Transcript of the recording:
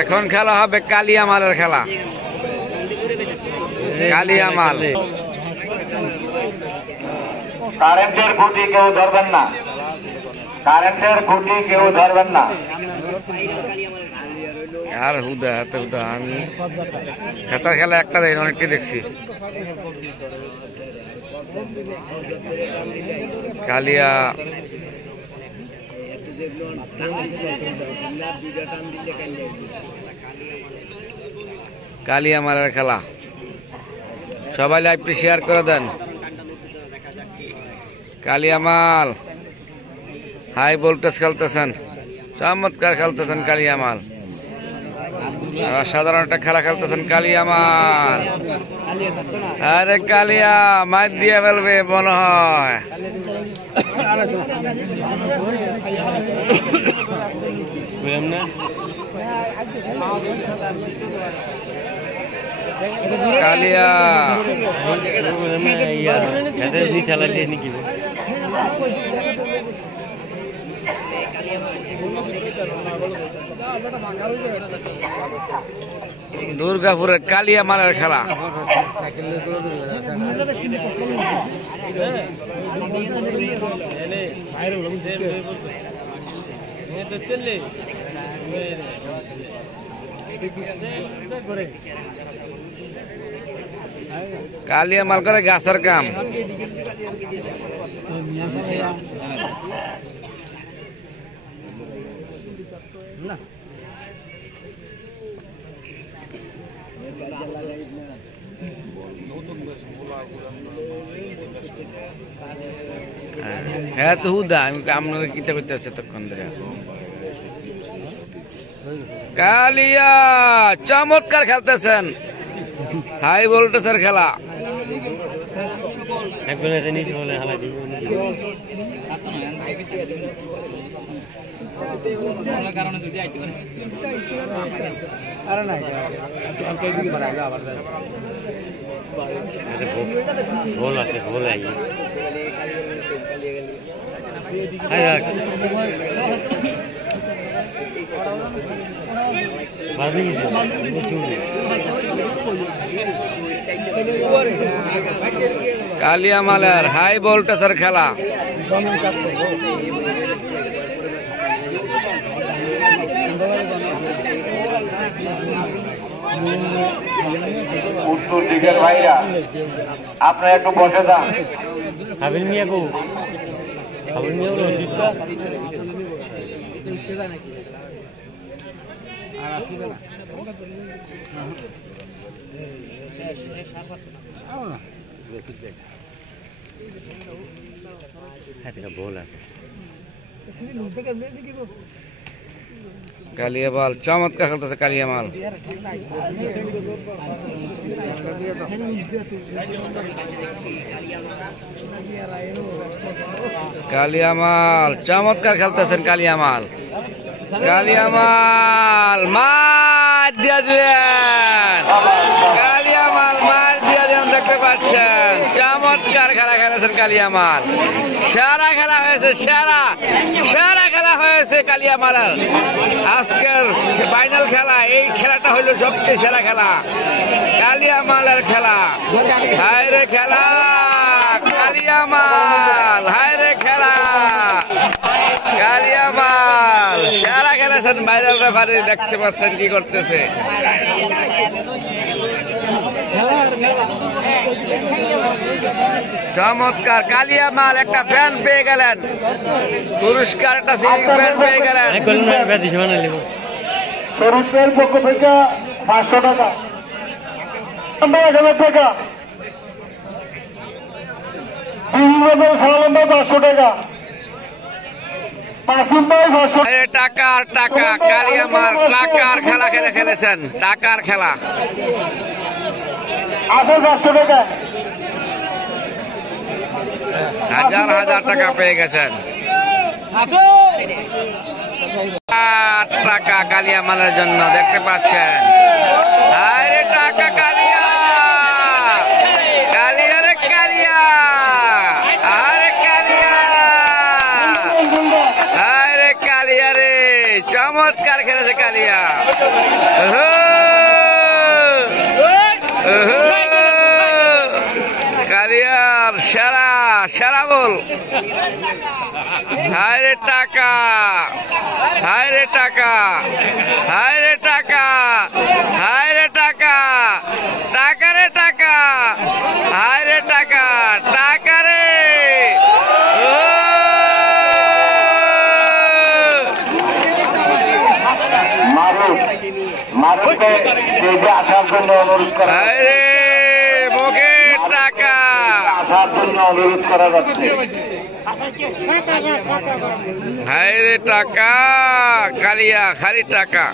এখন খেলা হবে কালিয়ামালের খেলা। কালিয়ামাল কারেন্টের খুঁটি কেউ ধরবেন না, কারেন্টের খুঁটি কেউ ধরবেন না। আর হুদা হাতে হুদা আমি হেতার খেলা একটা দেয় অনেকটি দেখছি। কালিয়া কালিয়ামালের খেলা সবাই লাইভটি শেয়ার করে দেন। কালিয়ামাল হাই ভোল্টেজ খেলতেছেন, চমৎকার খেলতেছেন কালিয়ামাল। সাধারণ একটা খেলা খেলতেছেন কালিয়ামাল। আরে কালিয়া মাইর দিয়ে ফেলবে মনে হয়। কালিয়া দুর্গাপুরের কালিয়ামালের খেলা। কালিয়ামাল করে গাছের কাম। হ্যাঁ তো হুদা আমি আপনার কিতা করতে আছে তখন ধরে। কালিয়া চমৎকার খেলতেছেন, হাই ভোল্টেজের খেলা। কালিয়ামালের হাই ভোল্টেজের খেলা। উত্তর দিকের ভাইরা আপনারা একটু বসে যান। হাবিল মিয়া গো, হাবিল মিয়া গো রশিদটা বল আছে। কালিয়ামাল চমৎকার খেলতেছে কালিয়ামাল। কালিয়ামাল চমৎকার খেলতেছেন কালিয়ামাল। কালিয়ামাল মার দিয়ে দিলেন, কালিয়ামাল মার দিয়ে দিলেন, দেখতে পাচ্ছেন চমৎকার খেলা খেলেছেন কালিয়ামাল। সেরা খেলা হয়েছে, সেরা সেরা খেলা হয়েছে কালিয়ামালের আজকের ফাইনাল খেলা। এই খেলাটা হইল সবচেয়ে সেরা খেলা, কালিয়ামালের খেলা। হায়রে খেলা কালিয়ামাল, হায়রে খেলা কালিয়ামাল। সেরা খেলেছেন, ভাইরাল রেফারি দেখতে পাচ্ছেন কি করতেছে। চমৎকার কালিয়ামাল একটা ফ্যান পেয়ে গেলেন, পুরস্কার একটা সিলিং ফ্যান পেয়ে গেলেন। শরীফের পক্ষ থেকে 500 টাকা, 1000 টাকা, সালাম ভাই 500 টাকা, মাসুম ভাই 500 টাকার টাকা। কালিয়ামাল টাকার খেলা খেলেছেন, টাকার খেলা। 500 টাকা, হাজার হাজার টাকা পেয়ে গেছেন। টাকা কালিয়ামালের জন্য দেখতে পাচ্ছেন। আরে টাকা কালিয়া, কালিয়া রে কালিয়া, আরে কালিয়া, আরে কালিয়া রে চমৎকার খেলেছে কালিয়া। কালিয়ার সেরা সেরা বল। হায় রে টাকা, হায় রে টাকা, হায় রে টাকা, হায় রে টাকা, টাকা রে টাকা, হায় রে টাকা, টাকা রে। মারুফকে স্টেজে আসার জন্য অনুরোধ করা, হায় রে মুখে টাকা, আসার জন্য অনুরোধ করা যাচ্ছে। হায় রে টাকা, কালিয়া খালি টাকা।